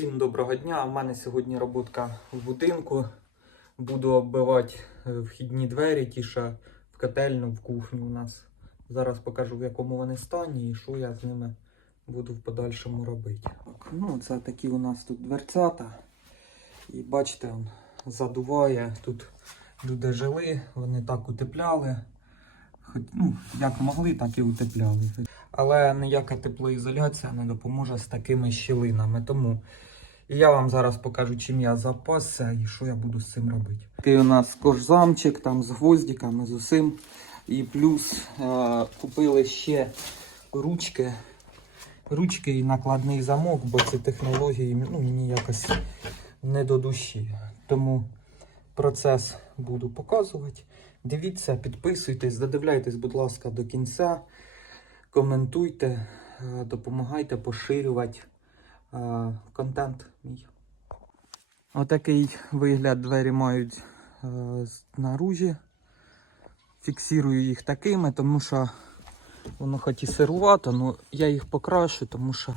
Всім доброго дня. У мене сьогодні роботка в будинку. Буду оббивати е, вхідні двері, ті, що в котельну, в кухню у нас. Зараз покажу, в якому вони стані і що я з ними буду в подальшому робити. Так, ну, це такі у нас тут дверцята. І бачите, он задуває. Тут люди жили, вони так утепляли. Хоч, ну, як могли, так і утепляли. Але ніяка теплоізоляція не допоможе з такими щілинами. Тому я вам зараз покажу, чим я запасся і що я буду з цим робити. Такий у нас кожзамчик там з гвоздиками, з усім. І плюс е, купили ще ручки. Ручки і накладний замок, бо ці технології ну, мені якось не до душі. Тому процес буду показувати. Дивіться, підписуйтесь, додивляйтесь, будь ласка, до кінця. Коментуйте, е, допомагайте поширювати е, контент мій. Отакий вигляд двері мають е, знаружі. Фіксую їх такими, тому що воно хоч і сирувато, але я їх покрашу, тому що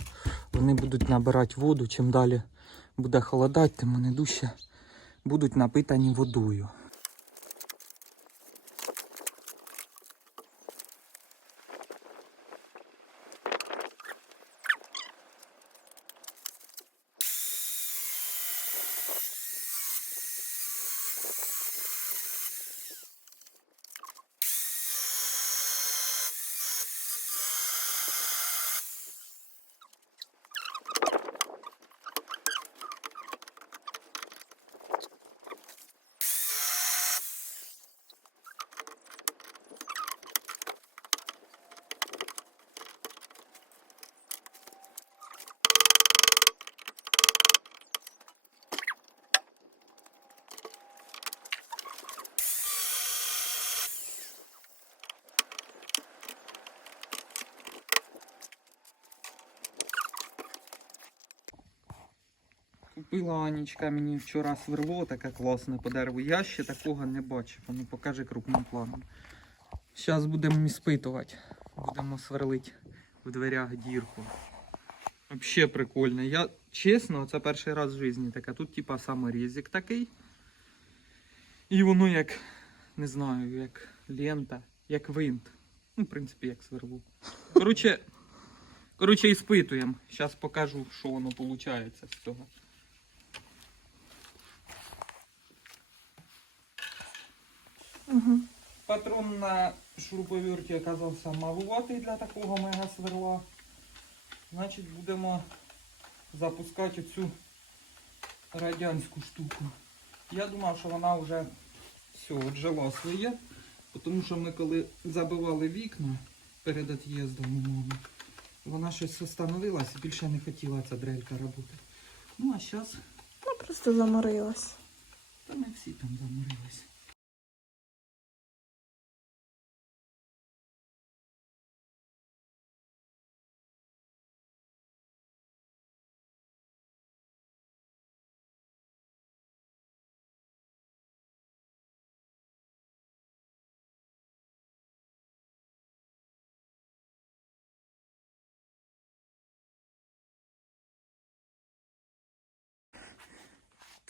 вони будуть набирати воду. Чим далі буде холодати, тим вони дужче будуть напитані водою. Купила Анічка мені вчора сверло таке класне по дереву. Я ще такого не бачив. Воно покаже крупним планом. Зараз будемо іспитувати. Будемо сверлити в дверях дірку. Взагалі прикольно. Я чесно, це перший раз в житті таке. Тут типа саморізик такий. І воно як, не знаю, як лента, як винт. Ну, в принципі, як сверло. Коротше, коротше, іспитуємо. Зараз покажу, що воно виходить з цього. Угу. Патрон на шуруповерті оказався малуватий для такого мега сверла. Значить будемо запускати цю радянську штуку. Я думав, що вона вже все, отжила своє, тому що ми коли забивали вікна перед від'їздом у мами, вона щось остановилась і більше не хотіла ця дрелька робити. Ну а зараз, Ну, просто заморилась. та ми всі там заморились.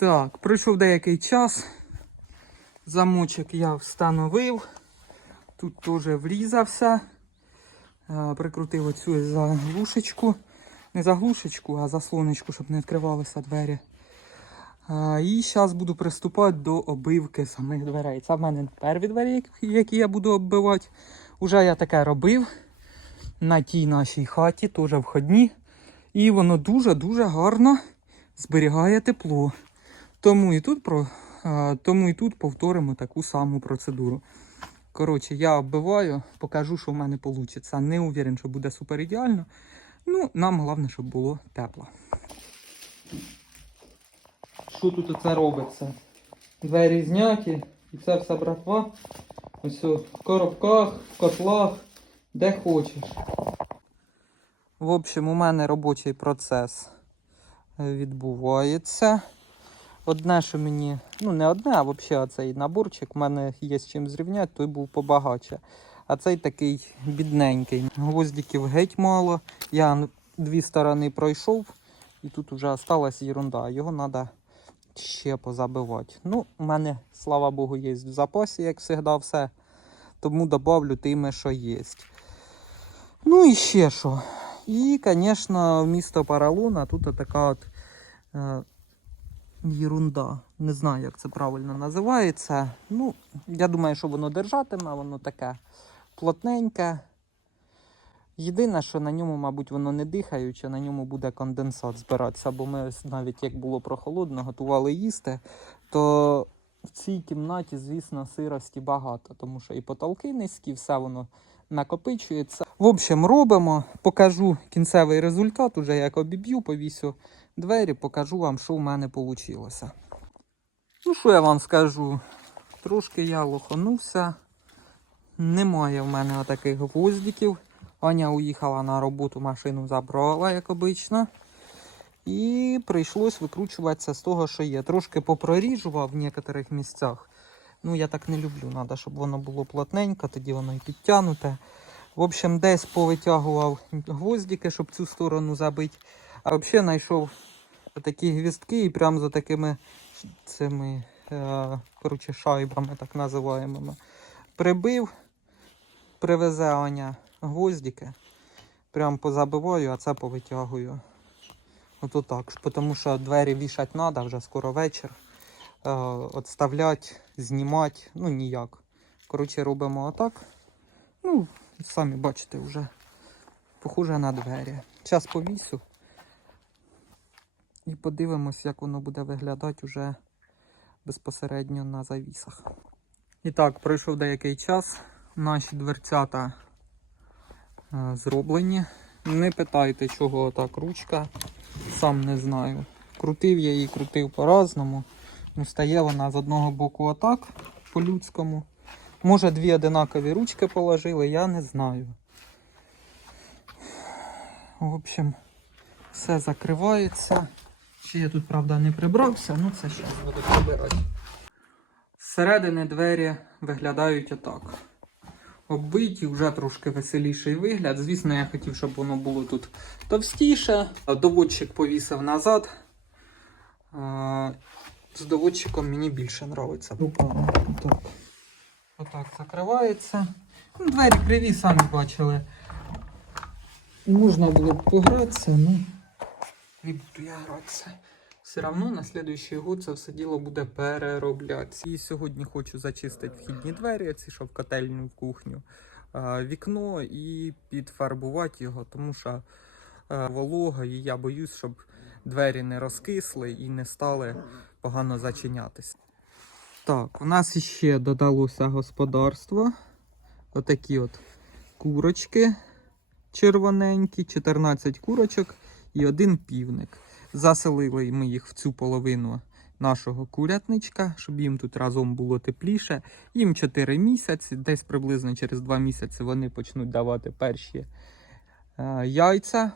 Так, пройшов деякий час. Замочок я встановив. Тут теж врізався. Е, Прикрутив оцю заглушечку. Не заглушечку, а заслоночку, щоб не відкривалися двері. Е, І зараз буду приступати до оббивки самих дверей. Це в мене перві двері, які я буду оббивати. Уже я таке робив на тій нашій хаті, теж входні. І воно дуже-дуже гарно зберігає тепло. Тому і тут про, тому і тут повторимо таку саму процедуру. Коротше, я оббиваю, покажу, що в мене вийде. Не уверен, що буде супер ідеально. Ну, нам головне, щоб було тепло. Що тут оце робиться? Двері зняті, і це все братва. Ось в коробках, в котлах, де хочеш. В общем, у мене робочий процес відбувається. Одне, що мені, ну не одне, а взагалі цей наборчик, в мене є з чим зрівняти, той був побагаче. А цей такий бідненький. Гвоздиків геть мало. Я дві сторони пройшов, І тут вже осталась ерунда. Його треба ще позабивати. Ну, у мене, слава Богу, є в запасі, як завжди, все. Тому добавлю тими, що є. Ну і ще що. І, звісно, місто Паралуна тут така от ерунда. Не знаю, як це правильно називається. Ну, я думаю, що воно держатиме, воно таке плотненьке. Єдине, що на ньому, мабуть, воно не дихаюче, на ньому буде конденсат збиратися. Бо ми навіть як було прохолодно, готували їсти, то в цій кімнаті, звісно, сирості багато, тому що і потолки низькі, все воно накопичується. В общем, робимо, покажу кінцевий результат, уже як обіб'ю, повісю двері, покажу вам, що в мене вийшло. Ну, що я вам скажу? Трошки я лоханувся. Немає в мене отаких гвоздиків. Аня уїхала на роботу, машину забрала, як обично. І прийшлось викручуватися з того, що є. Трошки попроріжував в некоторих місцях. Ну, я так не люблю. Треба, щоб воно було плотненько, тоді воно і підтягнуте. В общем, десь повитягував гвоздики, щоб цю сторону забити. А взагалі знайшов такі гвіздки і прямо за такими цими е, коротше, шайбами, так називаємо. Прибив, привезе Аня гвоздики. Прям позабиваю, а це повитягую. Ото так. Тому що двері вішати треба, вже скоро вечір. Е, отставлять, знімати, ну ніяк. Коротше, робимо отак. Ну, самі бачите, вже похоже на двері. Зараз повісю. І подивимось, як воно буде виглядати уже безпосередньо на завісах. І так, пройшов деякий час. Наші дверцята е, зроблені. Не питайте, чого так ручка. Сам не знаю. Крутив я її, крутив по-разному. Ну, стає вона з одного боку отак, по-людському. Може, дві одинакові ручки положили, я не знаю. В общем, все закривається. Ще я тут, правда, не прибрався, ну це ще буду прибирати. Зсередини двері виглядають отак. Оббиті, вже трошки веселіший вигляд. Звісно, я хотів, щоб воно було тут товстіше. Доводчик повісив назад. З доводчиком мені більше подобається. Отак. Отак закривається. Ну, Двері криві, самі бачили. Можна було б погратися, ну не буду я гратися. Все одно на слідуючий год це все діло буде перероблятися. І сьогодні хочу зачистити вхідні двері, ці що в котельню в кухню, вікно і підфарбувати його, тому що волога, і я боюсь, щоб двері не розкисли і не стали погано зачинятися. Так, у нас ще додалося господарство. Отакі от курочки червоненькі, 14 курочок і один півник. Заселили ми їх в цю половину нашого курятничка, щоб їм тут разом було тепліше. Їм 4 місяці, десь приблизно через 2 місяці вони почнуть давати перші е, яйця.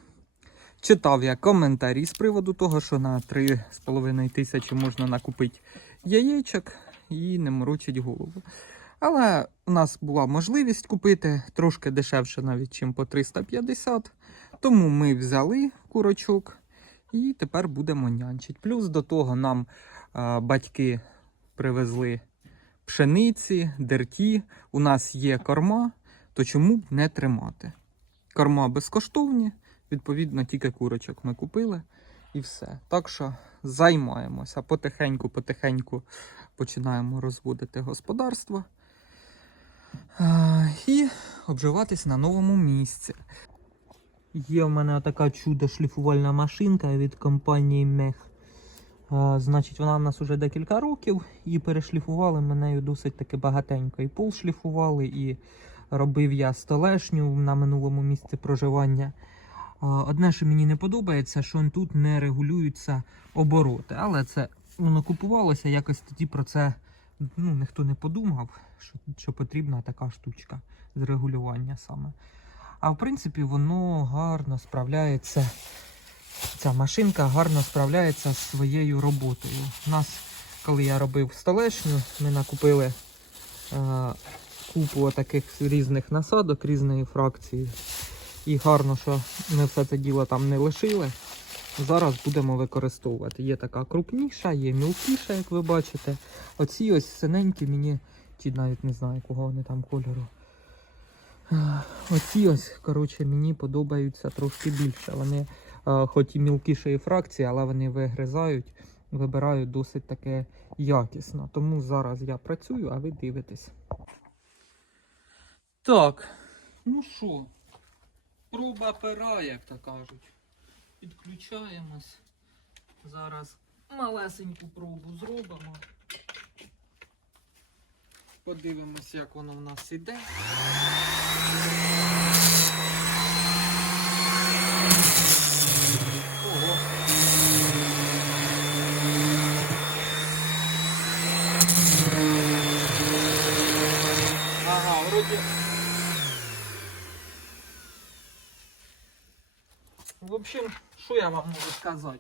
Читав я коментарі з приводу того, що на 3,5 тисячі можна накупити яєчок і не морочить голову. Але у нас була можливість купити трошки дешевше, навіть чим по 350. Тому ми взяли курочок і тепер будемо нянчити. Плюс до того нам а, батьки привезли пшениці, дерті. У нас є корма, то чому б не тримати? Корма безкоштовні, відповідно, тільки курочок ми купили і все. Так що займаємося. Потихеньку-потихеньку починаємо розводити господарство. А, і обживатись на новому місці. Є в мене така чудо шліфувальна машинка від компанії Мех. Значить, вона в нас вже декілька років і перешліфували ми нею досить таки багатенько. І пол шліфували, і робив я столешню на минулому місці проживання. Одне, що мені не подобається, що тут не регулюються обороти. Але це воно купувалося, якось тоді про це ну, ніхто не подумав, що, що потрібна така штучка з регулювання саме. А в принципі, воно гарно справляється. Ця машинка гарно справляється з своєю роботою. У нас, коли я робив столешню, ми накупили е, купу таких різних насадок, різної фракції. І гарно, що ми все це діло там не лишили. зараз будемо використовувати. Є така крупніша, є мілкіша, як ви бачите. Оці ось синенькі мені, чи навіть не знаю, кого вони там кольору. Оці ось, коротше, мені подобаються трошки більше. Вони, хоч і мілкішої фракції, але вони вигризають, вибирають досить таке якісно. Тому зараз я працюю, а ви дивитесь. Так, ну що, проба пера, як то кажуть. Підключаємось. Зараз малесеньку пробу зробимо. Подивимось, як воно в нас іде. В общем, що я вам можу сказати?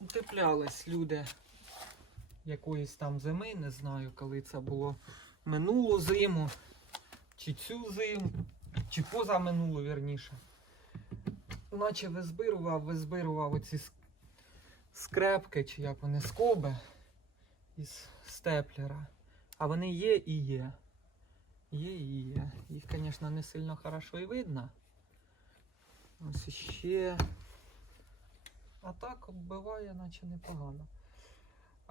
Утеплялись люди якоїсь там зими, не знаю, коли це було минулу зиму, чи цю зиму, чи позаминулу, вірніше. Наче визбирував, визбирував оці скрепки, чи як вони, скоби із степлера. А вони є і є. Є і є. Їх, звісно, не сильно хорошо і видно. Ось іще. А так оббиває, наче непогано.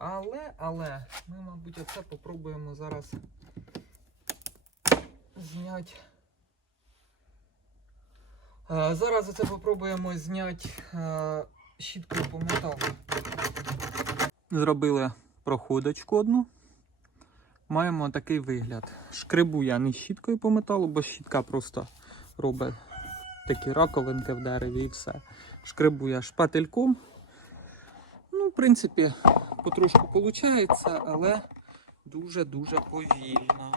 Але, але, ми, мабуть, оце попробуємо зараз зняти. Е, Зараз оце попробуємо зняти е, щіткою по металу. Зробили проходочку одну. Маємо такий вигляд. Шкребу я не щіткою по металу, бо щітка просто робить такі раковинки в дереві і все. Шкребу я шпательком. В принципі, потрошку виходить, але дуже-дуже повільно.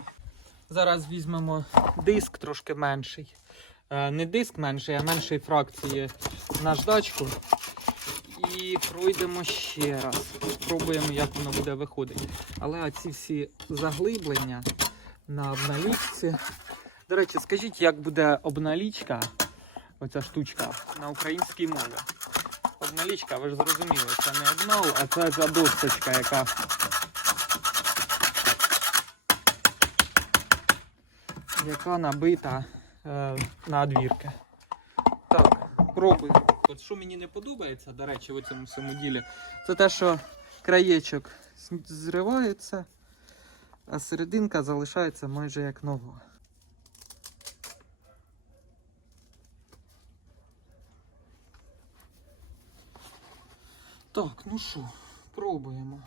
Зараз візьмемо диск трошки менший. Е, Не диск менший, а меншої фракції наждачку. І пройдемо ще раз. Спробуємо, як воно буде виходити. Але оці всі заглиблення на обналічці. До речі, скажіть, як буде обналічка, оця штучка, на українській мові. Обналічка, ви ж зрозуміли, це не обнал, а це ця яка. Яка набита е, на одвірки. Так, пробую. От що мені не подобається, до речі, в цьому всьому ділі, це те, що краєчок зривається, а серединка залишається майже як нова. Так, ну що, пробуємо.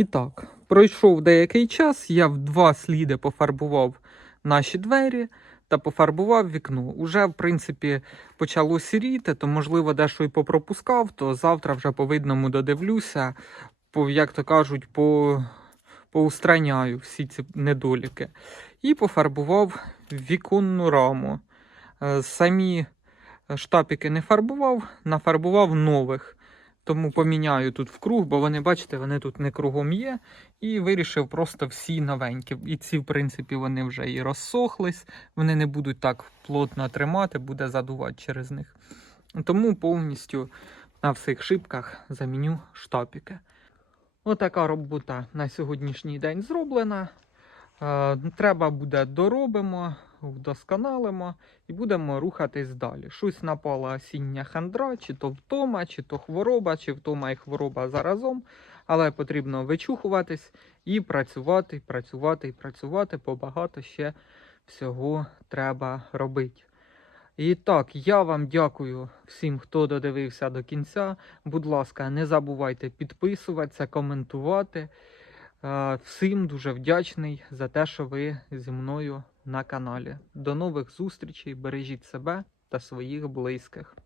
І так, пройшов деякий час, я в два сліди пофарбував наші двері та пофарбував вікно. Уже, в принципі, почало сіріти, то, можливо, дещо і попропускав, то завтра вже по видному додивлюся, по, як то кажуть, по, поустраняю всі ці недоліки. І пофарбував віконну раму. Е, Самі штапики не фарбував, нафарбував нових. Тому поміняю тут в круг, бо вони, бачите, вони тут не кругом є. І вирішив просто всі новенькі. І ці, в принципі, вони вже і розсохлись, вони не будуть так плотно тримати, буде задувати через них. Тому повністю на всіх шибках заміню штапики. Отака робота на сьогоднішній день зроблена. Е, Треба буде доробимо, вдосконалимо і будемо рухатись далі. Щось напала осіння хандра, чи то втома, чи то хвороба, чи втома і хвороба заразом. Але потрібно вичухуватись і працювати, працювати, і працювати, бо багато ще всього треба робити. І так, я вам дякую всім, хто додивився до кінця. Будь ласка, не забувайте підписуватися, коментувати. Е, Всім дуже вдячний за те, що ви зі мною на каналі. До нових зустрічей, бережіть себе та своїх близьких.